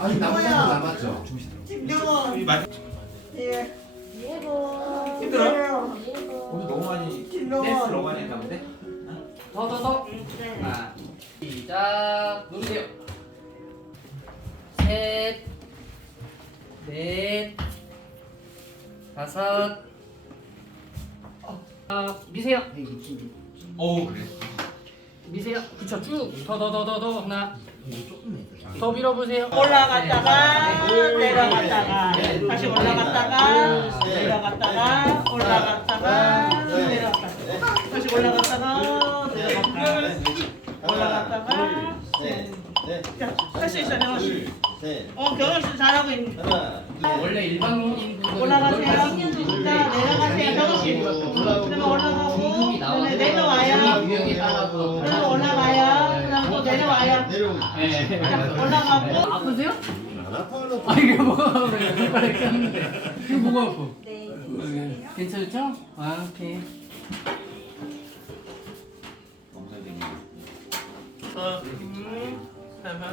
아니 사람 남았죠. 김경원. 예. 힘들어? 힘들어? 오늘 너무 많이. 댄스 너무 많이 했나 본데? 더더 더. 하나, 시작. 누르세요. 셋, 넷, 다섯. 어, 미세요. 오 그래. 미세요. 그쵸 쭉. 더더더더더 하나. 더 밀어보세요. 올라갔다가 내려갔다가 다시 올라갔다가 내려갔다가 올라갔다가 내려갔다가 다시 올라갔다가 내려갔다가 올라갔다가 할수 있어 내가 어 경현 씨 잘하고 있는 원래 일반인 올라가세요. 자 내려가세요. 경현 씨 그러면 올라가고 그다음에 내려와요. 유형에 따라서 그러면 올라가요 그다음 또 내려와요 네. 자, 올라가고 아프세요? 아 이게 뭐가? 손가락 꼈는데 이거 뭐가 아파? 네. 괜찮죠? 아 오케이. 검사되기. 음.